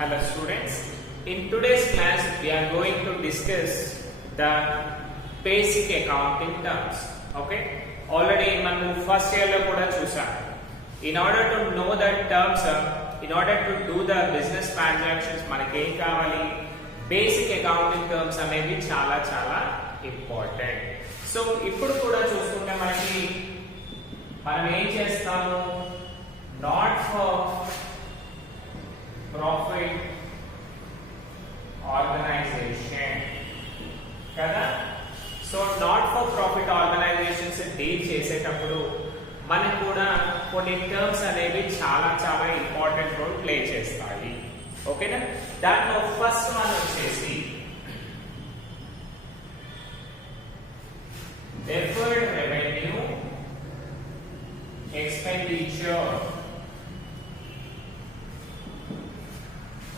Hello students, in today's class we are going to discuss the basic accounting terms. Okay, already మనం first year లో కూడా చూసాం. In order to know the terms, in order to do the business transactions మనకి ఏం కావాలి, basic accounting terms అనేవి చాలా చాలా ఇంపార్టెంట్. సో ఇప్పుడు కూడా చూసుకుంటే మనకి మనం ఏం చేస్తాము, నాట్ ఫర్ profit organization కదా. So not for profit organizations deal చేసేటప్పుడు మనకు కూడా కొన్ని టర్మ్స్ అనేవి చాలా చాలా ఇంపార్టెంట్ రోల్ ప్లే చేస్తాయి. ఓకేనా, దాంట్లో ఫస్ట్ వన్ వచ్చేసి deferred revenue expenditure.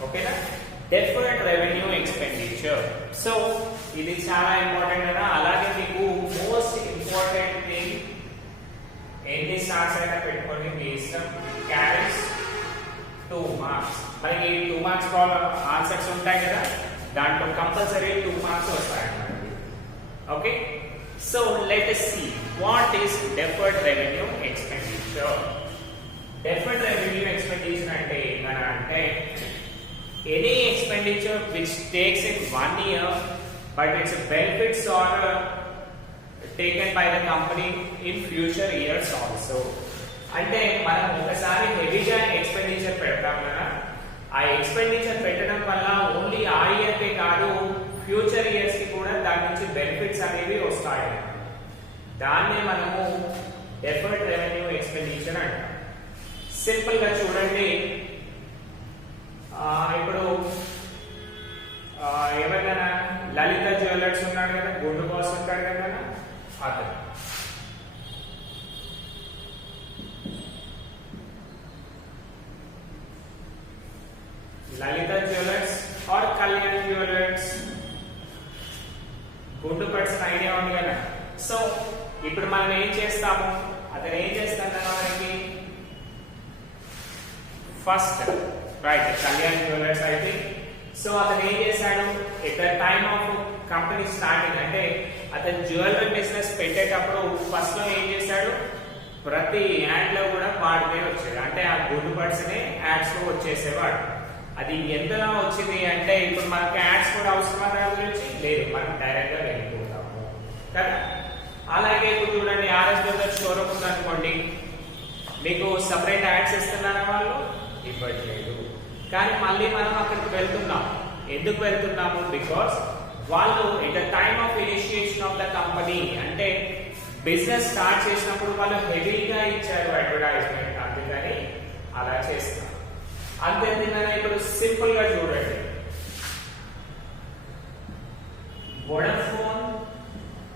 ఓకేనా, డెఫర్డ్ రెవెన్యూ ఎక్స్పెండిచర్. సో ఇది చాలా ఇంపార్టెంట్ కదా. అలాగే మీకు మోస్ట్ ఇంపార్టెంట్ థింగ్, ఎన్ని స్టార్స్ అయినా పెట్టుకొని మీ ఇష్టం, క్యారీస్ 2 మార్క్స్. మనకి 2 మార్క్స్ ప్రాబ్లం ఆన్సర్స్ ఉంటాయి కదా, దాంట్లో కంపల్సరీ 2 మార్క్స్ వస్తాయి అన్నమాట. Okay, so let us see what is deferred revenue expenditure. deferred revenue expenditure అంటే ఏంటంటే any expenditure which takes in 1 year but its benefits are taken by the company in future years also. అంటే మనం ఒకసారి హెవీగా expenditure పెడతాం కదా, ఆ expenditure పెట్టడం వల్ల ఓన్లీ ఆ ఇయర్ కే కాదు, ఫ్యూచర్ ఇయర్స్ కి కూడా దాని నుంచి బెనిఫిట్స్ అనేవి వస్తాయి. దాన్నే మనము డెఫర్డ్ రెవెన్యూ ఎక్స్పెండిచర్ అంటాం. సింపుల్ గా చూడండి, ఇప్పుడు ఎవరైనా లలిత జ్యువెలర్స్ ఉన్నాడు కదా, గుండు బాస్ ఉంటాడు కదా, అతను లలిత జ్యువెలర్స్ ఆర్ కళ్యాణ్ జ్యువెలర్స్, గుండు పర్సన్ ఐడియా ఉంది కదా. సో ఇప్పుడు మనం ఏం చేస్తాము, అతను ఏం చేస్తాడు మనకి ఫస్ట్ రైట్ కళ్యాణ్ జ్యువెలర్స్ అయితే. సో అతను ఏం చేశాడు, at the time of company starting, అంటే అతను జ్యువెలరీ బిజినెస్ పెట్టేటప్పుడు ఫస్ట్ లో ఏం చేశాడు, ప్రతి యాడ్ లో కూడా వాడినే వచ్చాడు, అంటే ఆ గుడ్ బర్డ్స్ నే యాడ్స్ లో వచ్చేసేవాడు. అది ఎంతలో వచ్చింది అంటే ఇప్పుడు మనకి యాడ్స్ కూడా అవసరమా దాని గురించి లేదు, మనం డైరెక్ట్ గా వెళ్ళిపోతాము కదా. అలాగే ఇప్పుడు చూడండి, ఆర్ఎస్ జ్యువెలర్స్ షోరూమ్ ఉందనుకోండి, మీకు సపరేట్ యాడ్స్ ఇస్తున్నారా వాళ్ళు, ఇవ్వట్లేదు. కానీ మళ్ళీ మనం అక్కడికి వెళ్తున్నాం. ఎందుకు వెళ్తున్నాము, బికాస్ వాళ్ళు at the time of initiation of the company, అంటే బిజినెస్ స్టార్ట్ చేసినప్పుడు వాళ్ళు హెవీగా ఇచ్చారు అడ్వర్టైజ్మెంట్, అందుకని అలా చేస్తాం. అంతేందుకనే ఇప్పుడు సింపుల్ గా చూడండి, వోడాఫోన్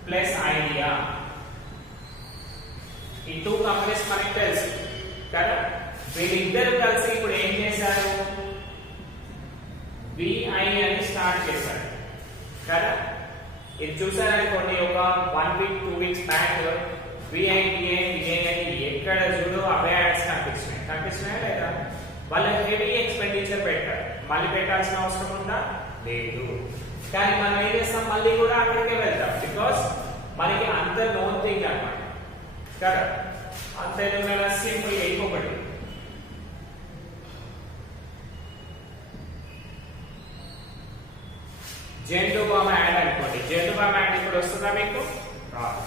ప్లస్ ఐడియా, ఈ 2 కంపెనీస్ మనకి తెలుసు కదా. వీళ్ళిద్దరు కలిసి ఇప్పుడు ఏం చేశారు, విఐ అని స్టార్ట్ చేశారు కదా. ఇది చూసారనుకోండి, ఒక 1 వీక్ 2 వీక్స్ బ్యాక్ విఐ అని ఎక్కడ చూడు అవే యాడ్స్ కనిపిస్తున్నాయా లేదా. వాళ్ళు హెవీ ఎక్స్పెండిచర్ పెట్టారు, మళ్ళీ పెట్టాల్సిన అవసరం ఉందా, లేదు. కానీ మనం ఏం చేస్తాం, మళ్ళీ కూడా అక్కడికే వెళ్తాం, బికాస్ మనకి అంత నోన్ థింగ్ అన్నమాట కదా. అంతే సింపుల్ గా ఇంకొకటి జెండుబామ్ యాడ్ అనుకోండి, జెండుబామ్ యాడ్ ఇప్పుడు వస్తుందా మీకు, రాదు.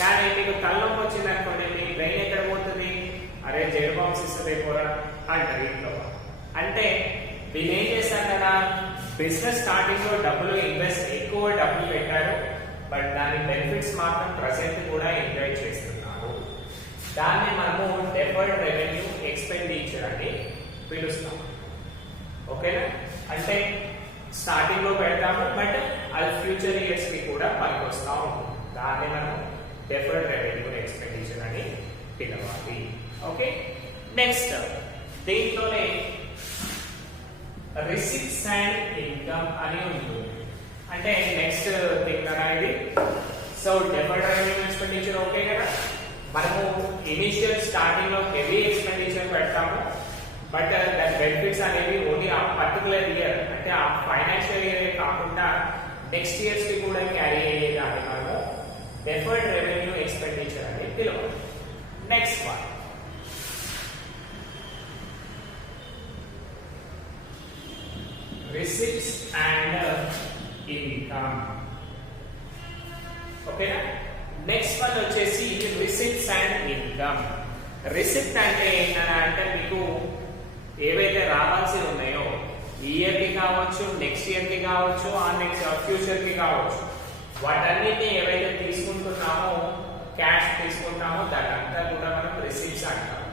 కానీ మీకు తలనొప్పి వచ్చింది అనుకోండి, మీ బ్రెయిన్ ఎక్కడ పోతుంది, అరే జెండుబామ్స్ ఇస్తుంది పోరా అంటారు ఇంట్లో. అంటే వీళ్ళు ఏం చేస్తారు కదా, బిజినెస్ స్టార్టింగ్ లో ఎక్కువ డబ్బులు పెట్టారు, బట్ దాని బెనిఫిట్స్ మాత్రం ప్రెసెంట్ కూడా ఎంజాయ్ చేస్తున్నారు. దాన్ని మనము డెఫర్డ్ రెవెన్యూ ఎక్స్పెండిచర్ అని పిలుస్తాం. ఓకేనా, అంటే స్టార్టింగ్ లో పెడతాము, బట్ అది ఫ్యూచర్ ఇయర్స్ కి కూడా పనికి వస్తూ ఉంటుంది. దాన్ని మనం డెఫర్డ్ రెవెన్యూ ఎక్స్పెండిచర్ అని పిలవాలి. ఓకే, నెక్స్ట్ దీంట్లోనే రిసిప్ట్స్ అండ్ ఇన్కమ్ అని ఉంటుంది. అంటే నెక్స్ట్ థింగ్ కదా ఇది. So deferred revenue expenditure okay కదా. మనము ఇనిషియల్ స్టార్టింగ్ లో హెవీ ఎక్స్పెండిచర్ పెడతాము, బట్ దాని బెనిఫిట్స్ అనేవి ఓన్లీ ఆ పర్టికులర్ ఆ ఫైనాన్షియల్ ఇయర్ కాకుండా నెక్స్ట్ ఇయర్స్ కి కూడా క్యారీ అయ్యేదాన్ని మనము డెఫర్డ్ రెవెన్యూ ఎక్స్పెండిచర్ అని పిలవాలి. Next one receipts and income. ఓకేనా? నెక్స్ట్ వన్ వచ్చేసి రిసిప్ట్స్ అండ్ ఇన్కమ్. రిసిప్ట్ అంటే ఏంటంటే మీకు ఏవైతే రావాల్సి ఉన్నాయో ఈ ఇయర్ కి కావచ్చు, నెక్స్ట్ ఇయర్ కి కావచ్చు, ఆ నెక్స్ట్ ఫ్యూచర్ కి కావచ్చు, వాటన్నిటిని ఏవైతే తీసుకుంటున్నామో క్యాష్ తీసుకుంటామో దానంతా కూడా మనం రిసిప్ట్స్ అంటాం.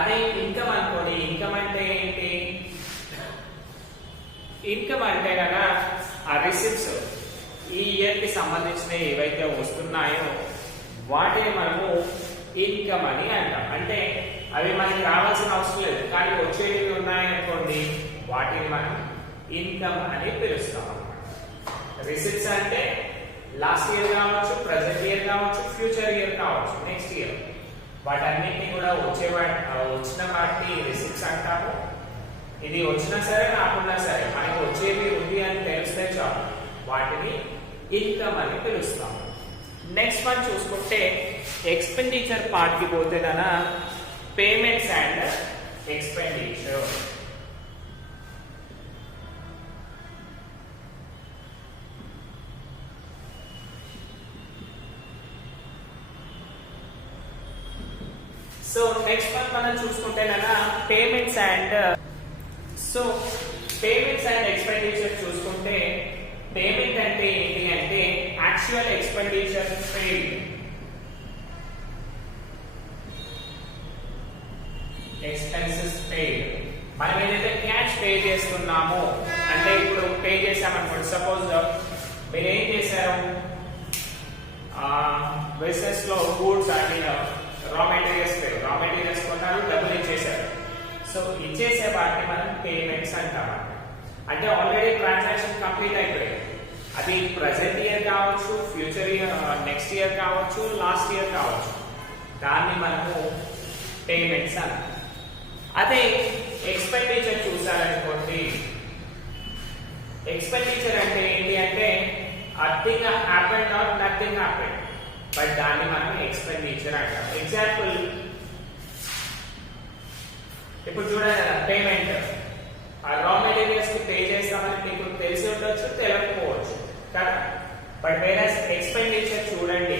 అదే ఇన్కమ్ అనుకోండి, ఇన్కమ్ అంటే ఏంటి? ఇన్కమ్ అంటే కదా ఆ రిసిప్ట్స్ ఈ ఇయర్ కి సంబంధించిన ఏవైతే వస్తున్నాయో వాటిని మనము ఇన్కమ్ అని అంటాం. అంటే అవి మనకి రావాల్సిన అవసరం లేదు, కానీ వచ్చేవి ఉన్నాయనుకోండి వాటిని మనం ఇన్కమ్ అని పిలుస్తాం అన్నమాట. రిసిప్ట్స్ అంటే లాస్ట్ ఇయర్ కావచ్చు, ప్రెసెంట్ ఇయర్ కావచ్చు, ఫ్యూచర్ ఇయర్ కావచ్చు, నెక్స్ట్ ఇయర్, వాటన్నిటిని కూడా వచ్చిన వాటిని రిసిప్ట్స్ అంటాము. ఇది వచ్చినా సరే రాకున్నా సరే మనకి వచ్చేది ఉంది అని తెలిస్తే చాలు, వాటిని ఇన్కమ్ అని పిలుస్తాం. నెక్స్ట్ వన్ చూసుకుంటే ఎక్స్పెండిచర్ పార్ట్ కి పోతే కనుక payments and expenditure. So next one మనం చూసుకుంటే కనుక పేమెంట్స్ అండ్ ఎక్స్పెండిచర్ చూసుకుంటే పేమెంట్ అంటే ఏంటి అంటే actual expenditure paid, expenses paid. మనం ఏదైతే క్యాష్ పే చేస్తున్నామో అంటే ఇప్పుడు పే చేసామనుకోండి, సపోజ్ మీరు ఏం చేశారు బిజినెస్ లో గూడ్స్ అంటే రా మెటీరియల్స్ కొన్నారు, డబ్బులు ఇచ్చేసారు. సో ఇచ్చేసే వాటిని మనం పేమెంట్స్ అంటాం. అంటే ఆల్రెడీ ట్రాన్సాక్షన్ కంప్లీట్ అయిపోయింది, అది ప్రెసెంట్ ఇయర్ కావచ్చు, ఫ్యూచర్ ఇయర్, నెక్స్ట్ ఇయర్ కావచ్చు, లాస్ట్ ఇయర్ కావచ్చు, దాన్ని మనము పేమెంట్స్ అంటాం. అదే ఎక్స్పెండిచర్ చూసారనుకోండి, ఎక్స్పెండిచర్ అంటే ఏంటి అంటే anything happened or nothing happened, but దాన్ని మనం ఎక్స్పెండిచర్ అంటాం. ఎగ్జాంపుల్ ఇప్పుడు చూడండి, పేమెంట్ రా మెటీరియల్స్ కి పే చేస్తామని మీకు తెలిసి ఉండొచ్చు, తెలియకపోవచ్చు కదా. బట్ వేరే ఎక్స్పెండిచర్ చూడండి,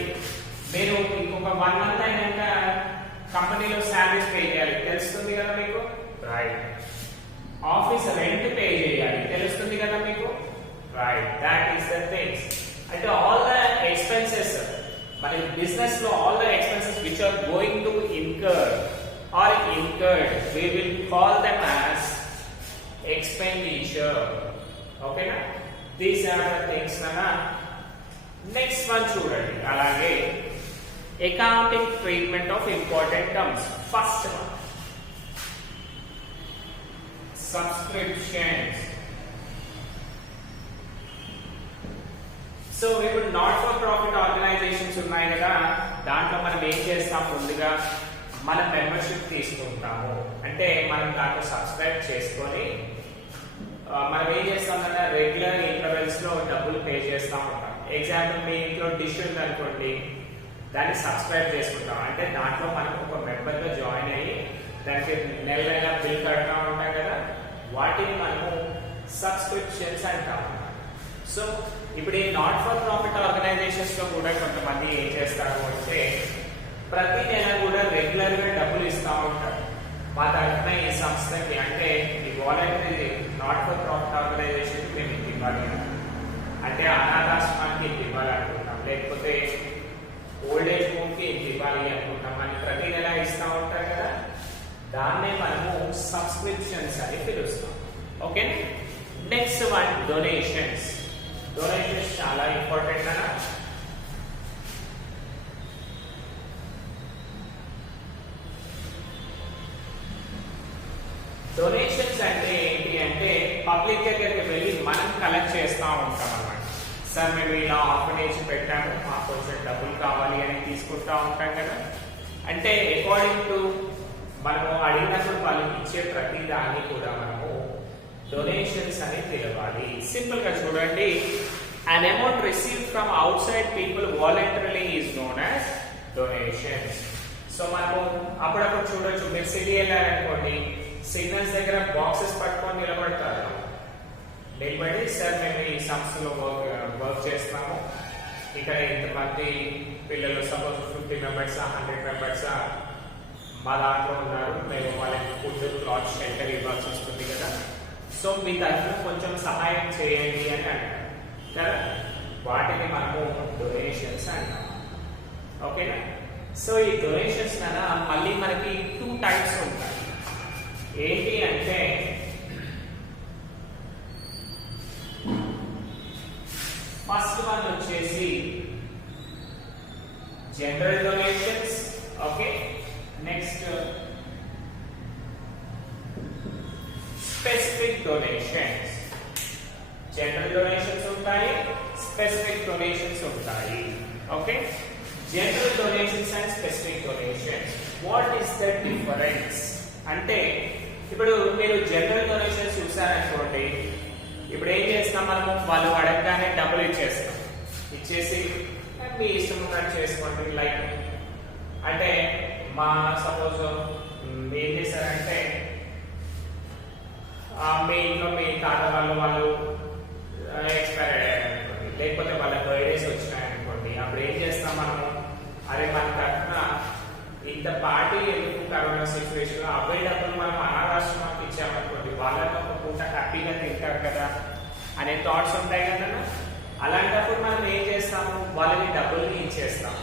మీరు ఇంకొక 1 month అయినాక కంపెనీలో శాలరీస్ పే చేయాలి, తెలుస్తుంది కదా మీకు, రైట్. ఆఫీస్ రెంట్ పే చేయాలి, తెలుస్తుంది కదా మీకు, right. That is the things. అంటే ఆల్ ద ఎక్స్పెన్సెస్ మన బిజినెస్ లో, all the expenses which are going to incur or incurred, we will call them as expenditure. Okay na? These are the things na. Next one చూడండి, అలాగే accounting treatment of important terms. First one, subscriptions. So ఇప్పుడు not for profit organisations ఉన్నాయి కదా, దాంట్లో మనం ఏం చేస్తాం, ముందుగా మనం మెంబర్షిప్ తీసుకుంటాము. అంటే మనం దాంట్లో సబ్స్క్రైబ్ చేసుకొని మనం ఏం చేస్తామంటే రెగ్యులర్ ఇంటర్వెల్స్ లో డబ్బులు పే చేస్తూ ఉంటాం. ఎగ్జాంపుల్ మీ ఇంట్లో డిష్ ఉంది అనుకోండి, దాన్ని సబ్స్క్రైబ్ చేసుకుంటాం. అంటే దాంట్లో మనం ఒక మెంబర్ గా జాయిన్ అయ్యి దానికి నెల నెల బిల్ కడతా ఉంటాం కదా, వాటిని మనము సబ్స్క్రిప్షన్స్ అంటాం. సో ఇప్పుడు ఈ నాట్ ఫర్ ప్రాఫిట్ ఆర్గనైజేషన్స్ లో కూడా కొంతమంది ఏం చేస్తారు అంటే ప్రతి నెల కూడా రెగ్యులర్ గా డబ్బులు ఇస్తూ ఉంటారు. మా తరఫున ఈ సంస్థకి, అంటే ఈ voluntary not for profit organization మేము ఇంత ఇవ్వాలి, అంటే అనాథాశ్రమానికి ఇంత ఇవ్వాలి అనుకుంటాం, లేకపోతే ఓల్డ్ ఏజ్ హోమ్ కి ఇంత ఇవ్వాలి అనుకుంటాం అని ప్రతి నెల ఇస్తూ ఉంటారు కదా, దాన్నే మనము సబ్స్క్రిప్షన్స్ అని పిలుస్తాం. Okay. Next one donations. Donations చాలా ఇంపార్టెంట్ అన్న. డొనేషన్స్ అంటే ఏంటి అంటే పబ్లిక్ దగ్గరికి వెళ్ళి మనం కలెక్ట్ చేస్తూ ఉంటాం అన్నమాట. సార్ మేము ఇలా ఆర్ఫనేజ్ పెట్టాము, మాకు కొంచెం డబ్బులు కావాలి అని తీసుకుంటా ఉంటాం కదా. అంటే అకార్డింగ్ టు మనము అడిగినప్పుడు వాళ్ళు ఇచ్చే ప్రతి దాన్ని కూడా మనము డొనేషన్స్ అని పిలవాలి. సింపుల్ గా చూడండి, an amount received from outside people voluntarily is known as donations. So మనము అప్పుడప్పుడు చూడొచ్చు, మీరు సిటీ వెళ్ళారనుకోండి, సిగ్నల్స్ దగ్గర బాక్సెస్ పట్టుకొని నిలబడతారు. నిలబడి సార్ మేము ఈ సంస్థలో వర్క్ చేస్తున్నాము, ఇక్కడ ఇంతమంది పిల్లలు సపోజ్ 50 మెంబర్స్ 100 మెంబర్స్ మా దాంట్లో ఉన్నారు, మేము వాళ్ళకి ఫుడ్ క్లాత్ షెల్టర్ ఇవ్వాల్సి వస్తుంది కదా, సో మీ తరఫున కొంచెం సహాయం చేయండి అని అంటారు కదా, వాటిని మనము డొనేషన్స్ అంటాం. ఓకేనా? సో ఈ డొనేషన్స్ మళ్ళీ మనకి 2 టైప్స్ ఉంటాయి. ఏంటి అంటే ఫస్ట్ వన్ వచ్చేసి general donations. Okay, next specific donations. General donations ఉంటాయి, స్పెసిఫిక్ డొనేషన్స్ ఉంటాయి. Okay, general donations and specific donations, what is the difference అంటే, ఇప్పుడు మీరు జనరల్ డొనేషన్స్ చూసారనుకోండి, ఇప్పుడు ఏం చేస్తాం మనము, వాళ్ళు అడగగానే డబ్బులు ఇచ్చేస్తాం, ఇచ్చేసి మీ ఇష్టం ఉన్నట్టు చేసుకోండి. లైక్ అంటే మా సపోజ్ ఏం చేశారంటే, మీ ఇంట్లో మీ తాత వాళ్ళు ఎక్స్పైర్ అయ్యారనుకోండి, లేకపోతే వాళ్ళ బర్త్డేస్ వచ్చినాయనుకోండి, అప్పుడు ఏం చేస్తాం మనము, అరే మన తరఫున ఇంత పార్టీ ఎందుకు కరోనా సిచ్యువేషన్, అవే డబ్బులు మనం అనాథాశ్రమానికి ఇచ్చామనుకోండి, వాళ్ళని ఒక పూట హ్యాపీగా తింటారు కదా అనే థాట్స్ ఉంటాయి కదా. అలాంటప్పుడు మనం ఏం చేస్తాము, వాళ్ళని డబ్బుల్ని ఇచ్చేస్తాం,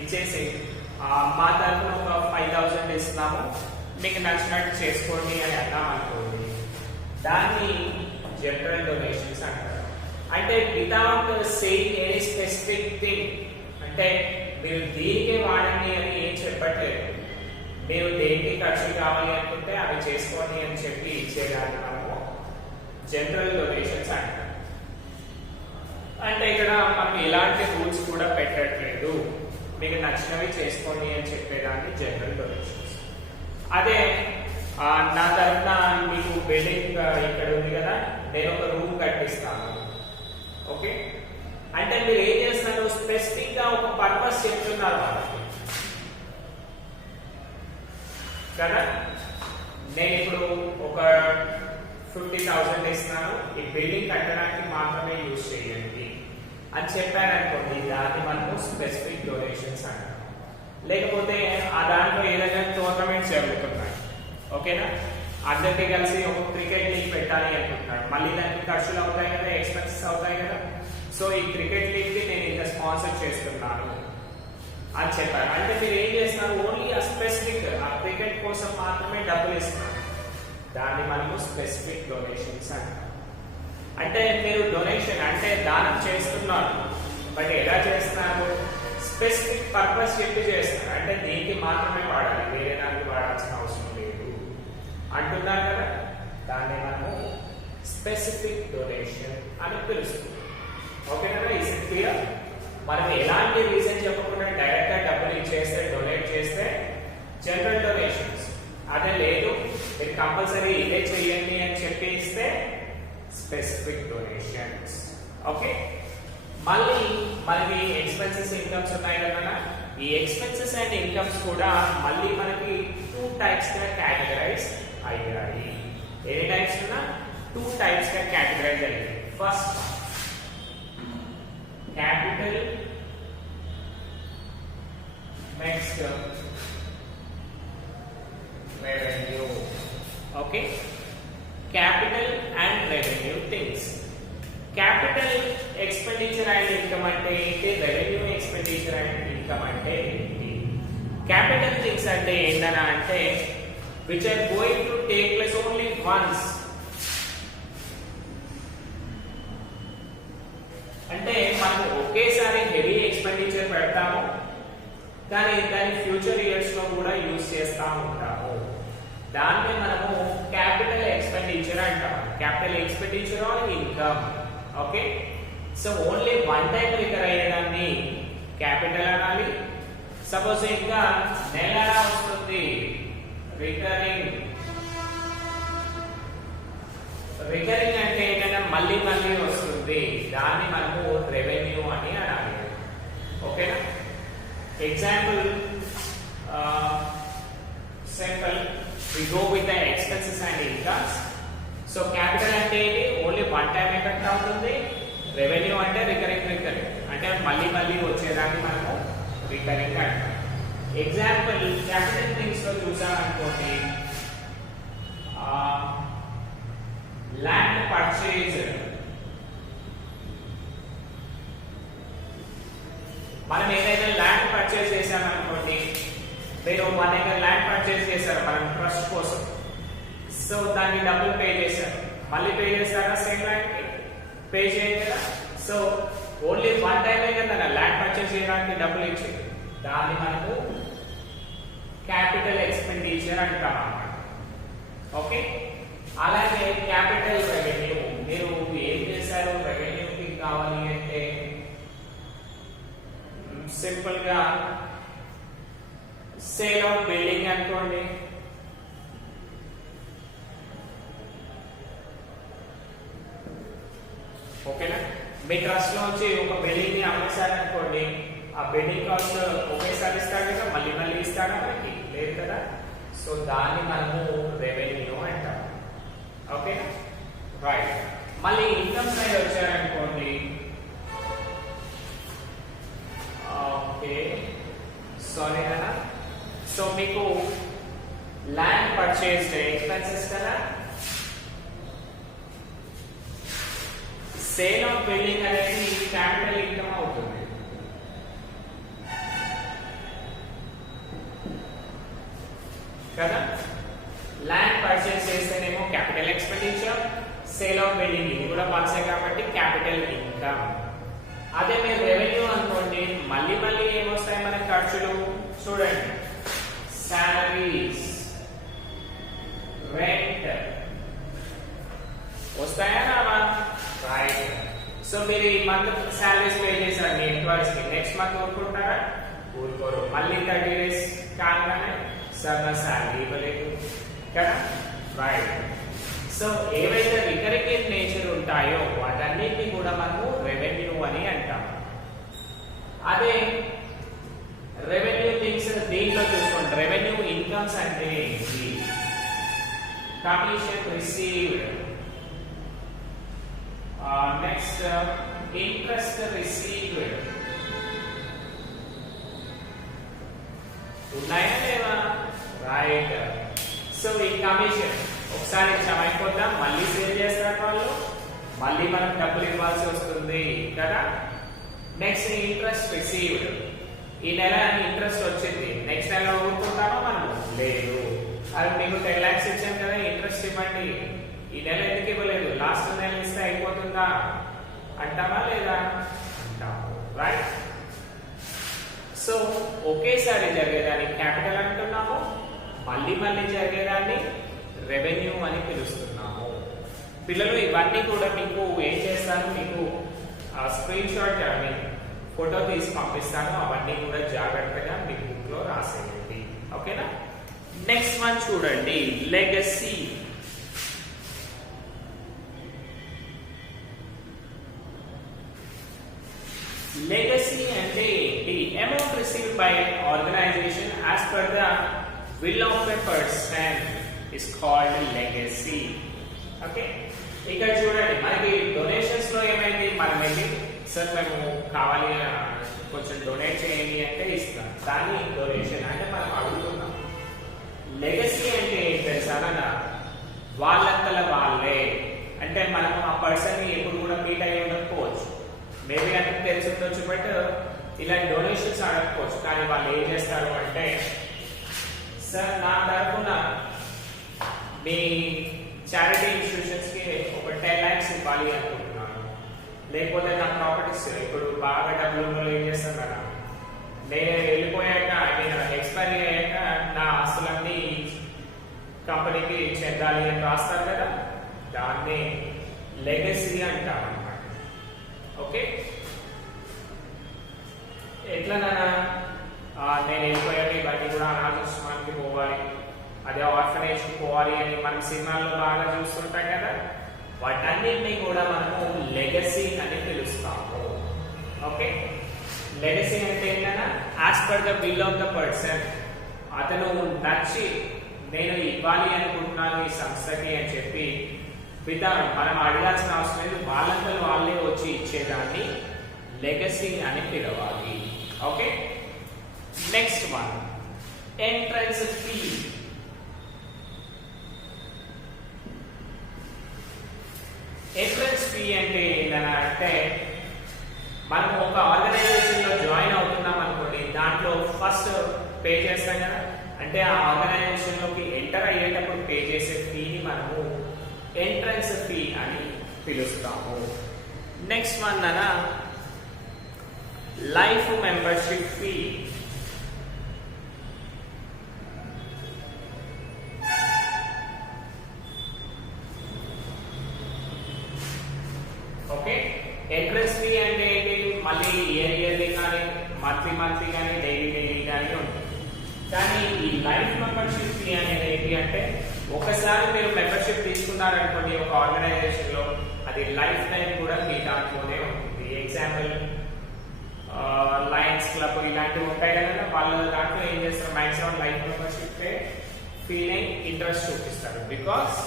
ఇచ్చేసి మా తరఫున ఒక 5000 ఇస్తున్నాము, మీకు నచ్చినట్టు చేసుకోండి అని అన్నాం అనుకోండి, దాన్ని జనరల్ డొనేషన్స్ అంటారు. అంటే without saying any specific thing, అంటే మీరు దీనికే వాడండి అని ఏం చెప్పట్లేదు, మీరు దేనికి ఖర్చు కావాలి అనుకుంటే అవి చేసుకోండి అని చెప్పి ఇచ్చేదాన్ని మనము జనరల్ డొనేషన్స్ అంటారు. అంటే ఇక్కడ మనం ఎలాంటి రూల్స్ కూడా పెట్టట్లేదు, మీకు నచ్చినవి చేసుకోండి అని చెప్పేదాన్ని జనరల్ డొనేషన్స్. అదే నా తరఫున మీకు బిల్డింగ్ ఇక్కడ ఉంది కదా, నేను ఒక రూమ్ కట్టిస్తాను, ఓకే అంటే మీరు ఏం చేస్తున్నారు, స్పెసిఫిక్ గా ఒక పర్పస్ చెప్తున్నారు వాళ్ళకి కదా. నేను ఇప్పుడు ఒక 50,000 ఇస్తున్నాను, ఈ బిల్డింగ్ కట్టడానికి మాత్రమే యూజ్ చేయండి అని చెప్పారనుకోండి, దాన్ని మనము స్పెసిఫిక్ డొనేషన్స్ అంటాం. లేకపోతే ఆ దాంట్లో ఏదైనా టోర్నమెంట్స్ జరుగుతున్నాయి, ఓకేనా, అందరికీ కలిసి ఒక క్రికెట్ లీగ్ పెట్టాలి అనుకుంటున్నాడు, మళ్ళీ దానికి ఖర్చులు అవుతాయి కదా, ఎక్స్పెన్సెస్ అవుతాయి కదా, సో ఈ క్రికెట్ లీగ్ కి నేను ఇంత స్పాన్సర్ చేస్తున్నాను అని చెప్పారు. అంటే మీరు ఏం చేస్తున్నారు, ఓన్లీ ఆ స్పెసిఫిక్ ఆ క్రికెట్ కోసం మాత్రమే డబ్బులు ఇస్తున్నారు, దాన్ని మనము స్పెసిఫిక్ డొనేషన్స్ అంటాం. అంటే మీరు డొనేషన్ అంటే దానం చేస్తున్నారు, బట్ ఎలా చేస్తున్నారు, స్పెసిఫిక్ పర్పస్ చెప్పి చేస్తున్నారు, అంటే దీనికి మాత్రమే వాడాలి, వేరే దానికి వాడాల్సిన అవసరం లేదు అంటున్నారు కదా, దాన్ని మనము స్పెసిఫిక్ డొనేషన్ అని పిలుస్తుంది. ఓకే కదా, ఇస్ ఇట్ క్లియర్? మనం ఎలాంటి రీజన్ చెప్పకుండా డైరెక్ట్ గా డబ్బులు ఇచ్చేస్తే, డొనేట్ చేస్తే జనరల్ డొనేషన్స్. అదే లేదు మీరు కంపల్సరీ ఇదే చేయండి అని చెప్పి ఇస్తే స్పెసిఫిక్ డొనేషన్స్. ఓకే, మళ్ళీ మనకి ఎక్స్పెన్సెస్ ఇన్కమ్స్ ఉన్నాయి కదా, ఈ ఎక్స్పెన్సెస్ అండ్ ఇన్కమ్స్ కూడా మళ్ళీ మనకి 2 టైప్స్ గా కేటగరైజ్ అయ్యాయి. ఎన్ని టైప్స్ ఉన్నా 2 టైప్స్ గా కేటగరైజ్ అయ్యాయి. First capital, next revenue. Okay, capital and revenue things. Capital expenditure and income అంటే ఏంటి, రెవెన్యూ ఎక్స్పెండిచర్ అండ్ ఇన్కమ్ అంటే ఏంటి? క్యాపిటల్ థింగ్స్ అంటే ఏంటన్నా అంటే which are going to take place only once. అంటే మనం ఒకేసారి హెవీ ఎక్స్పెండిచర్ పెడతాము, కానీ దాని ఫ్యూచర్ ఇయర్స్ లో కూడా యూజ్ చేస్తా ఉంటాము, దాన్ని మనము క్యాపిటల్ ఎక్స్పెండిచర్ అంటాం. Capital expenditure or income. Okay, so only one time రికర్ అయ్యేదాన్ని క్యాపిటల్ అనాలి. సపోజ్ ఇంకా నెల వస్తుంది, రికరింగ్. రికరింగ్ అంటే ఏంటంటే మళ్ళీ మళ్ళీ వస్తుంది, దాన్ని మనము రెవెన్యూ అని అనాలి. ఓకేనా? Example simple, we go with the expenses and incomes. So capital అంటే ఏంటి? ఓన్లీ వన్ టైం ఎఫెక్ట్ అవుతుంది. రెవెన్యూ అంటే రికరింగ్ అంటే మళ్ళీ మళ్ళీ వచ్చేదాన్ని మనము రికరింగ్ అంటాం. ఎగ్జాంపుల్ క్యాపిటల్ థింగ్స్ లో చూసామనుకోండి, ల్యాండ్ పర్చేజ్. మనం ఏదైనా ల్యాండ్ పర్చేజ్ చేసామనుకోండి, మీరు మన దగ్గర ల్యాండ్ పర్చేజ్ చేశారు మనం ట్రస్ట్ కోసం, సో దానికి డబ్బులు పే చేశారు, మళ్ళీ పే చేస్తారా? సేమ్ ల్యాండ్ కి పే చేయండి కదా. సో ఓన్లీ వన్ టైమే కదా ల్యాండ్ పర్చేజ్ చేయడానికి డబ్బులు ఇచ్చేది, దాన్ని మనము క్యాపిటల్ ఎక్స్పెండిచర్ అంటాం అన్నమాట. ఓకే, అలాగే క్యాపిటల్ రెవెన్యూ, మీరు ఏం చేశారు రెవెన్యూకి కావాలి అంటే సింపుల్ గా సేల్ ఆఫ్ బిల్డింగ్ అనుకోండి. ఓకేనా? మీ ట్రస్ట్ నుంచి ఒక బిల్డింగ్ ని అమ్మేశారనుకోండి, ఆ బిల్డింగ్ కాస్ట్ ఒకేసారి ఇస్తాడు కదా, మళ్ళీ మళ్ళీ ఇస్తాడా? మనకి లేదు కదా. సో దాన్ని మనము రెవెన్యూ అంటాం. Okay, right. మళ్ళీ ఇన్కమ్ సైడ్ వచ్చారనుకోండి, ఓకే సారీ కదా. సో మీకు ల్యాండ్ పర్చేస్డ్ ఎక్స్పెన్సెస్ కదా, సేల్ ఆఫ్ బిల్డింగ్ అనేది క్యాపిటల్ ఇన్కమ్ అవుతుంది కదా. ల్యాండ్ పర్చేస్ చేస్తేనేమో capital expenditure, sale of building ఇది కూడా పర్సే కాబట్టి క్యాపిటల్ ఇన్కమ్. అదే మీరు రెవెన్యూ అనుకోండి, మళ్ళీ మళ్ళీ ఏమొస్తాయి మనకి ఖర్చులు? చూడండి, సాలరీస్, రెంట్ వస్తాయా రావా? రైట్. సో మీరు ఈ మంత్ సాలరీస్ పే చేశారు మీ ఎంప్లాయీస్ కి, నెక్స్ట్ మంత్ ఊరుకుంటారా? ఊరుకోరు. మళ్ళీ 30 days కాగానే సార్ నా సాలరీ ఇవ్వలేదు కదా. రైట్. సో ఏవైతే రికరింగ్ ఇన్ నేచర్ ఉంటాయో వాటన్నిటిని కూడా మనము రెవెన్యూ అని అంటాం. అదే రెవెన్యూ థింగ్స్ దీంట్లో చూసుకోండి, రెవెన్యూ ఇన్కమ్స్ అంటే ఏంటి? Commission received, next interest received, ఉన్నాయా లేవా? రైట్. సో ఈ కమిషన్ ఒకసారి అయిపోద్దాం, మళ్ళీ సేల్ చేస్తారు వాళ్ళు, మళ్ళీ మనం డబ్బులు ఇవ్వాల్సి వస్తుంది కదా. నెక్స్ట్ ఇంట్రెస్ట్ రిసీవ్డ్, ఈ నెల ఇంట్రెస్ట్ వచ్చింది, నెక్స్ట్ నెల ఊరుకుంటామా మనము? లేదు. అది మీకు 10 lakhs ఇచ్చాం కదా, ఇంట్రెస్ట్ ఇవ్వండి, ఈ నెల ఎందుకు ఇవ్వలేదు, లాస్ట్ నెల ఇస్తే అయిపోతుందా అంటామా లేదా? అంటాము. రైట్. సో ఒకేసారి జరిగేదాన్ని క్యాపిటల్ అంటున్నాము, మళ్ళీ మళ్ళీ జరిగేదాన్ని రెవెన్యూ అని పిలుస్తున్నాము. పిల్లలు ఇవన్నీ కూడా మీకు ఏం చేస్తాను, మీకు స్క్రీన్ షాట్ అని ఫోటో తీసి పంపిస్తాను, అవన్నీ కూడా జాగ్రత్తగా మీ బుక్ లో రాసేయండి. ఓకేనా? నెక్స్ట్ వన్ చూడండి, లెగసీ. లెగసీ అంటే ఏంటి? Amount received by organization as per the will of a person is called legacy. Okay, ఇక్కడ చూడండి మనకి డొనేషన్స్ లో ఏమైంది, మనం వెళ్ళి సార్ మేము కావాలి కొంచెం డొనేట్ చేయండి అంటే ఇస్తాం, దాన్ని డొనేషన్ అంటే మనం అడుగుతున్నాం. లెగసీ అంటే ఏంటి తెలుసా? వాళ్ళంతల వాళ్ళే, అంటే మనం ఆ పర్సన్ ని ఎప్పుడు కూడా మీట్ అయ్యి ఉండకపోవచ్చు, మేబీ అంటే తెలిసి ఉండొచ్చు, బట్ ఇలా డొనేషన్స్ అడగకపోవచ్చు. కానీ వాళ్ళు ఏం చేస్తారు అంటే, సార్ నా తరఫున మీ చారిటీ ఇన్స్టిట్యూషన్స్ కి ఒక 10 lakhs ఇవ్వాలి అనుకుంటున్నాను, లేకపోతే నా ప్రాపర్టీస్ ఇప్పుడు బాగా డబ్బులు ఏం చేస్తాను కదా, నేను వెళ్ళిపోయాక ఎక్స్పైరీ అయ్యాక నా ఆస్తులన్నీ కంపెనీకి చెందాలి అని రాస్తారు కదా, దాన్ని లెగసీ అంటాం అన్నమాట. ఓకే, ఎట్లా నేను వెళ్ళిపోయాక ఇవన్నీ కూడా అనాథాశ్రమానికి పోవాలి, అదే ఆర్ఫనేజ్ కి పోవాలి అని మనం సినిమాల్లో బాగా చూస్తుంటాం కదా. వాటన్నిటిని కూడా మనము లెగసీ అని పిలుస్తాము. ఓకే, లెగసీ అంటే ఏంటన్నా as per the will of the person, అతను నచ్చి నేను ఇవ్వాలి అనుకుంటున్నాను ఈ సంస్థకి అని చెప్పి మనం అడగాల్సిన అవసరం లేదు, వాళ్ళంతా వాళ్ళే వచ్చి ఇచ్చేదాన్ని లెగసీ అని పిలవాలి. Okay, next one entrance fee. Entrance fee అంటే ఏంటంటే మనం ఒక ఆర్గనైజేషన్ లో జాయిన్ అవుతున్నాం అనుకోండి, దాంట్లో ఫస్ట్ పే చేస్తాం కదా, అంటే ఆ ఆర్గనైజేషన్ లోకి ఎంటర్ అయ్యేటప్పుడు పే చేసే ఫీని మనము ఎంట్రన్స్ ఫీ అని పిలుస్తాము. నెక్స్ట్ వన్ అనా life membership fee. Okay, entrance fee అంటే ఏంటి, మళ్ళీ ఇయర్లీ కానీ మంత్లీ కానీ డైలీ కానీ ఉంటుంది. కానీ ఈ లైఫ్ మెంబర్షిప్ ఫీ అనేది ఏంటి అంటే ఒకసారి మీరు మెంబర్షిప్ తీసుకున్నారనుకోండి ఒక ఆర్గనైజేషన్ లో, అది లైఫ్ టైం కూడా మీ దాంట్లోనే ఉంటుంది. ఎగ్జాంపుల్ లయన్స్ క్లబ్ ఇలాంటివి ఉంటాయి కదా, వాళ్ళ దాంట్లో ఏం చేస్తారు, మాక్సిమం లైఫ్ మెంబర్షిప్ ఫీని ఇంట్రెస్ట్ చూపిస్తారు. బికాస్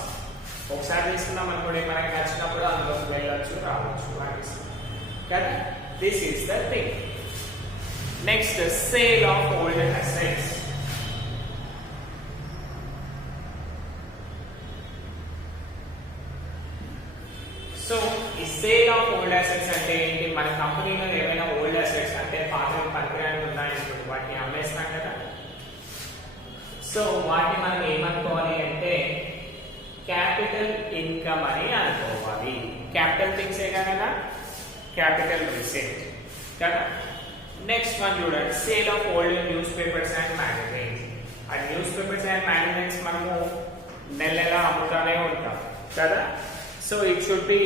ఒకసారి తీసుకున్నాం అనుకోండి, మనకి నచ్చినప్పుడు అందులోకి వెళ్ళొచ్చు రావచ్చు అనిపిస్తుంది కదా. This is the thing. Next sale of old assets. So ఈ సేల్ ఆఫ్ ఓల్డ్ అసెట్స్ అంటే ఏంటి, మన కంపెనీలో ఏమైనా ఓల్డ్ అసెట్స్ అంటే పాత పరికరాలు ఉన్నాయనుకోండి, వాటిని అమ్మేస్తాం కదా. సో వాటిని మనం ఏమనుకోవాలి అంటే క్యాపిటల్ ఇన్కమ్ అని అనుకోవాలి. క్యాపిటల్ థింగ్స్ ఏ కదా, క్యాపిటల్ రిసీట్ కదా. నెక్స్ట్ వన్ చూడండి, sale of old newspapers and magazines. ఆ న్యూస్ పేపర్స్ అండ్ మ్యాగజైన్స్ మనము నెల అమ్ముతానే ఉంటాం కదా. So it should be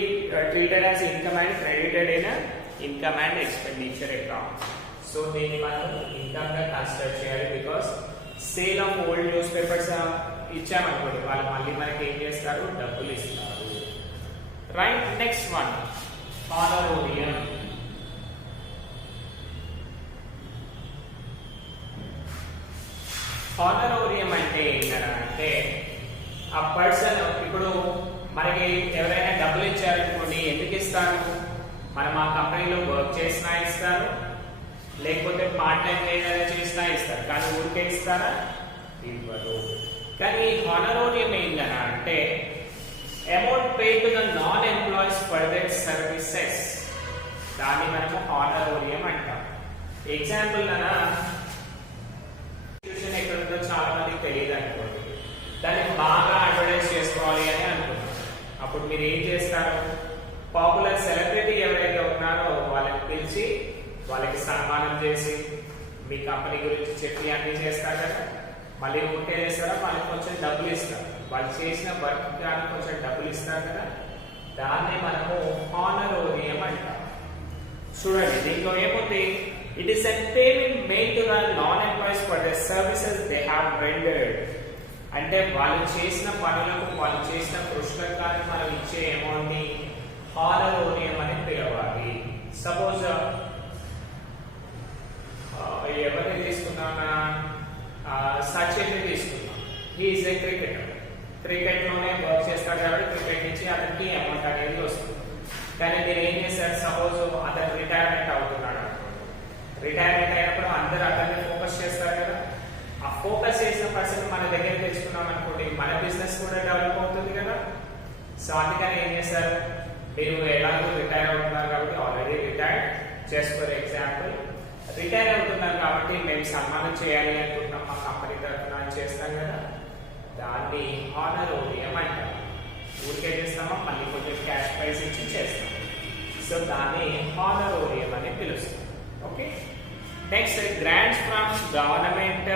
treated as income and credited in income and expenditure account. So దీన్ని మనం ఇన్కమ్ గా కన్సిడర్ చేయాలి. Because sale of old newspapers ఇచ్చామనుకోండి, వాళ్ళు మళ్ళీ మనకి ఏం చేస్తారు, డబ్బులు ఇస్తారు. Right, next one honorarium. Honorarium అంటే ఏంటంటే ఆ పర్సన్, ఇప్పుడు మనకి ఎవరైనా డబ్బులు ఇచ్చారనుకోండి, ఎందుకు ఇస్తారు, మనం ఆ కంపెనీలో వర్క్ చేసినా ఇస్తారు, లేకపోతే పార్ట్ టైం ఏదైనా చేసినా ఇస్తారు, కానీ ఊరికే ఇస్తారా, ఇవ్వరు. కానీ హానరోరియం ఏంటన్నా అంటే amount paid to the non employees for their services, దాన్ని మనము హానరోరియం అంటాం. ఎగ్జాంపుల్ అన్నా ఇన్స్టిట్యూషన్ ఎక్కడ ఉందో చాలా మందికి తెలియదు అనుకోండి, దాన్ని బాగా అడ్వర్టైజ్ చేసుకోవాలి అని అనుకుంటున్నాం. అప్పుడు మీరు ఏం చేస్తారు, పాపులర్ సెలబ్రిటీ ఎవరైతే ఉన్నారో వాళ్ళని పిలిచి వాళ్ళకి సన్మానం చేసి మీ కంపెనీ గురించి చెప్పి అన్ని చేస్తారు కదా. మళ్ళీ ఉంటే చేస్తారా, వాళ్ళకి కొంచెం డబ్బులు ఇస్తారు, వాళ్ళు చేసిన వర్క్ కానీ కొంచెం డబ్బులు ఇస్తారు కదా, దాన్ని మనము హానరోరియం అంటాం. చూడండి దీంట్లో ఏముంది, it is a payment made to the non employees for the services they have rendered. అంటే వాళ్ళు చేసిన పనులకు, వాళ్ళు చేసిన కృషులకు కానీ మనం ఇచ్చే అమౌంట్ ని హానరోరియం అని పిలవాలి. సపోజ్ ఎవరిని తీసుకున్నా, సచిన్ ని తీసుకున్నాం, హీఈస్ ఏ క్రికెటర్, క్రికెట్ లోనే వర్క్ చేస్తాడు కాబట్టి క్రికెట్ నుంచి అతనికి అమౌంట్ అనేది వస్తుంది. కానీ మీరు ఏం చేస్తారు, సపోజ్ అతను రిటైర్మెంట్ అవుతున్నాడు, రిటైర్మెంట్ అయినప్పుడు అందరూ అతన్ని ఫోకస్ చేస్తారు కదా. ఆ ఫోకస్ చేసిన పర్సన్ మన దగ్గర తెచ్చుకున్నాం అనుకోండి, మన బిజినెస్ కూడా డెవలప్ అవుతుంది కదా. సో అందుకని ఏం చేస్తారు, మీరు ఎలాగో రిటైర్ అవుతున్నారు కాబట్టి, already retired, just for example retire అవుతున్నారు కాబట్టి మేము సన్మానం చేయాలి అనుకుంటున్నాం మా కంపెనీ తరఫున చేస్తాం కదా, దాన్ని హానరోరియం అంటాం. ఊరికే చేస్తామా, మళ్ళీ కొంచెం క్యాష్ ప్రైస్ ఇచ్చి చేస్తాం. సో దాన్ని హానరోరియం అని పిలుస్తాం. Okay, next grants from government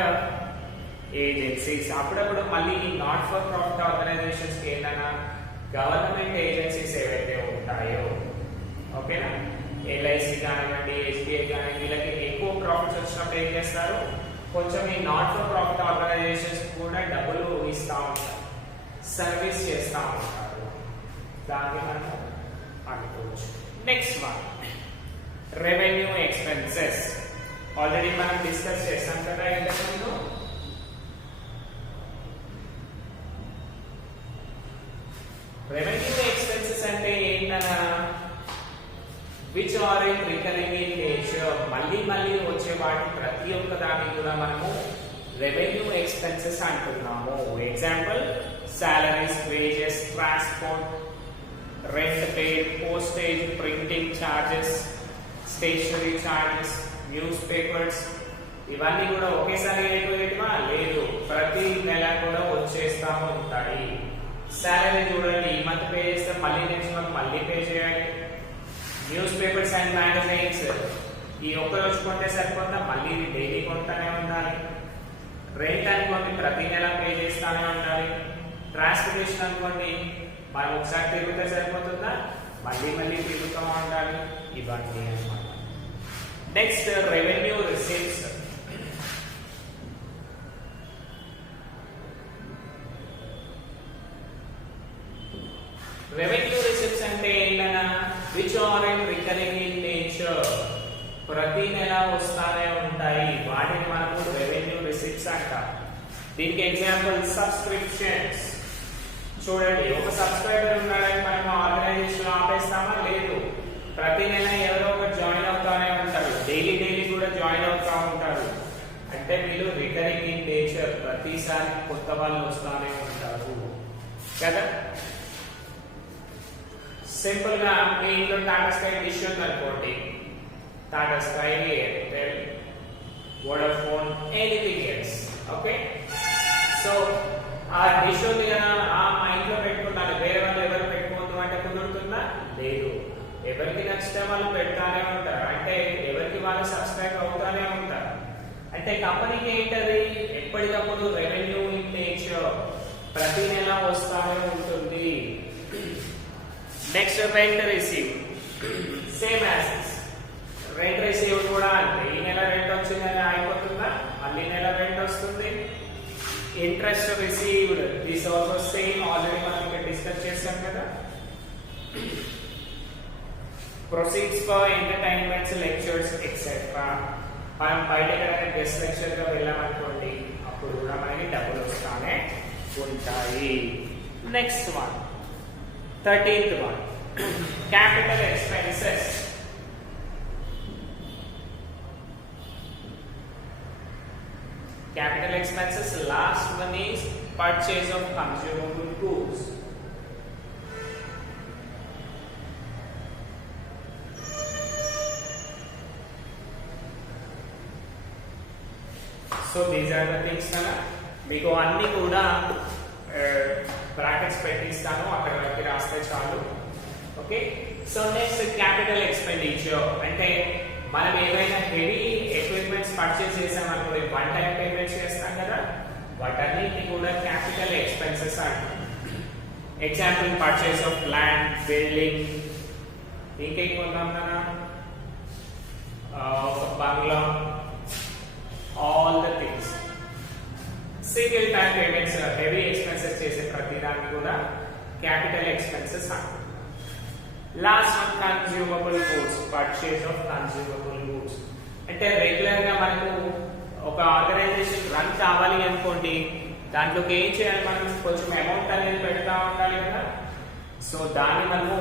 agencies. అప్పుడప్పుడు మళ్ళీ నాట్ ఫర్ ప్రాఫిట్ ఆర్గనైజేషన్స్ ఏదైనా గవర్నమెంట్ ఏజెన్సీస్ ఏవైతే ఉంటాయో, ఓకేనా, ఎల్ఐసి కానివ్వండి, ఎస్బీఐ కానీ, వీళ్ళకి ఎక్కువ ప్రాఫిట్స్ వచ్చినప్పుడు ఏం చేస్తారు, కొంచెం ఈ నాట్ ఫర్ ప్రాఫిట్ ఆర్గనైజేషన్స్ కూడా డబ్బులు ఇస్తూ ఉంటారు, సర్వీస్ చేస్తూ ఉంటారు. దాన్ని మనం అనుకోవచ్చు. Next one revenue expenses. Already మనం డిస్కస్ చేసాం కదా ఇంతకుముందు. రెవెన్యూ ఎక్స్పెన్సెస్ అంటే ఏంటన్నా, which are in recurring in nature, మళ్ళీ మళ్ళీ వచ్చే వాటి ప్రతి ఒక్క దానికి కూడా మనము రెవెన్యూ ఎక్స్పెన్సెస్ అంటున్నాము. Example salaries, wages, transport, rent paid, postage, printing charges, stationery charges, newspapers. ఇవన్నీ కూడా ఒకేసారి ఏటువా లేదు, ప్రతి నెల కూడా వచ్చేస్తా ఉంటాయి. సాలరీ చూడండి, ఈ మంత్ పే చేస్తే మళ్ళీ నెక్స్ట్ మంత్ మళ్ళీ పే చేయాలి. న్యూస్ పేపర్స్ అండ్ మ్యాగజైన్స్ ఈ ఒక్క రోజు కొంటే సరిపోతా, మళ్ళీ డైలీ కొంటానే ఉండాలి. రెంట్ అనుకోండి, ప్రతి నెల పే చేస్తానే ఉండాలి. ట్రాన్స్పోర్టేషన్ అనుకోండి, మనం ఒకసారి తిరిగితే సరిపోతుందా, మళ్ళీ మళ్ళీ తిరుగుతూ ఉండాలి. ఇవన్నీ అన్నమాట. Next revenue receipts. Revenue receipts అంటే ఏంటన్నా, which are in recurring in nature, ప్రతి నెల వస్తానే ఉంటాయి, వాటిని మనకు రెవెన్యూ రిసిప్ట్స్ అంటాం. దీనికి ఎగ్జాంపుల్ సబ్స్క్రిప్షన్స్. చూడండి, ఒక సబ్స్క్రైబర్ ఉన్నాడని మనం ఆర్గనైజేషన్ ఆపేస్తామా, లేదు. ప్రతి నెల ఎవరో ఒకటి జాయిన్ అవుతానే ఉంటారు, డైలీ కూడా జాయిన్ అవుతా ఉంటారు. అంటే వీళ్ళు రికరింగ్ ఇన్ నేచర్, ప్రతిసారి కొత్త వాళ్ళు వస్తానే ఉంటారు కదా. సింపుల్ గా మీ ఇంట్లో టాటా స్కై డిష్ ఉంది అనుకోండి, Tata sky, Airtel, Vodafone, anything else. Okay, so ఆ డిష్ ఉంది కదా, మా ఇంట్లో పెట్టుకున్నాను, వేరే వాళ్ళు ఎవరు పెట్టుకోవద్దు అంటే కుదురుతుందా, లేదు. ఎవరికి నచ్చితే వాళ్ళు పెడతానే ఉంటారు, అంటే ఎవరికి వాళ్ళు సబ్స్క్రైబ్ అవుతానే ఉంటారు. అంటే కంపెనీకి ఏంటది, ఎప్పటికప్పుడు రెవెన్యూ ఇన్ నేచర్, ప్రతి నెల వస్తానే ఉంటుంది. Next rent receive, same as rent receive కూడా అంతే. ఈ నెల రెంట్ వచ్చిందని అయిపోతుందా, మళ్ళీ నెల రెంట్ వస్తుంది. Interest received, this also same, already మనం ఇక్కడ డిస్కస్ చేసాం కదా. Proceeds for entertainments, lectures etcetera. మనం బయట ఎక్కడైనా గెస్ట్ లెక్చర్ గా వెళ్ళామనుకోండి, అప్పుడు కూడా మనకి డబ్బులు వస్తానే ఉంటాయి. Next one 13th one, capital expenses. Capital expenses, last one is purchase of consumable goods. So these are the things కదా. మీకు అన్ని కూడా బ్రాకెట్స్ పెట్టిస్తాను, అక్కడ వరకు రాస్తే చాలు. Okay, so next capital expenditure అంటే మనం ఏదైనా హెవీ ఎక్విప్మెంట్స్ పర్చేస్ చేసామనుకో, వన్ టైం పేమెంట్స్ చేస్తాం కదా, వాటన్నిటిని కూడా క్యాపిటల్ ఎక్స్పెన్సెస్ అంటాం. Example purchase of land, building, ఇంకేం కొన్నాం కదా, బంగ్లా, all the things. Single time payments, heavy expenses చేసే ప్రతి దానికి కూడా క్యాపిటల్ ఎక్స్పెన్సెస్ అంటారు. Last one consumable goods, purchase of consumable goods అంటే రెగ్యులర్ గా మనకు ఒక ఆర్గనైజేషన్ రన్ కావాలి అనుకోండి, దాంట్లోకి ఏం చేయాలి, మనం కొంచెం అమౌంట్ అనేది పెడతా ఉండాలి కదా. సో దాన్ని మనము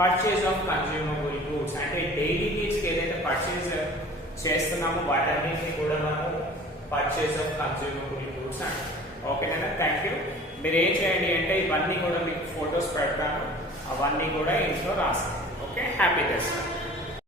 పర్చేస్ ఆఫ్ కన్స్యూమబుల్ గూడ్స్ అంటే డైలీ నీడ్స్ ఏదైతే పర్చేస్ చేస్తున్నామో వాటన్నిటిని కూడా మనము పర్చేస్ ఆఫ్ కన్స్యూమబుల్ గూడ్స్ అంటాం. ఓకేనా, థ్యాంక్ యూ. మీరు ఏం చేయండి అంటే ఇవన్నీ కూడా మీకు ఫొటోస్ పెడతాను, అవన్నీ కూడా ఇంట్లో రాస్తాను. Okay, happy Dasara.